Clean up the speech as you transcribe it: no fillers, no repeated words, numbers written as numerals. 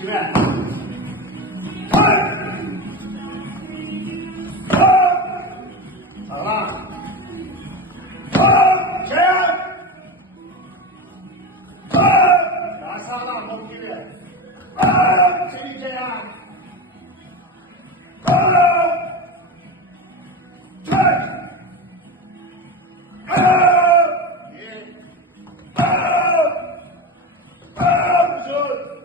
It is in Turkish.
Kime? Tamam. Daha sağlam, bok gibi. Çelik Ceyhan. İyi. Güzel.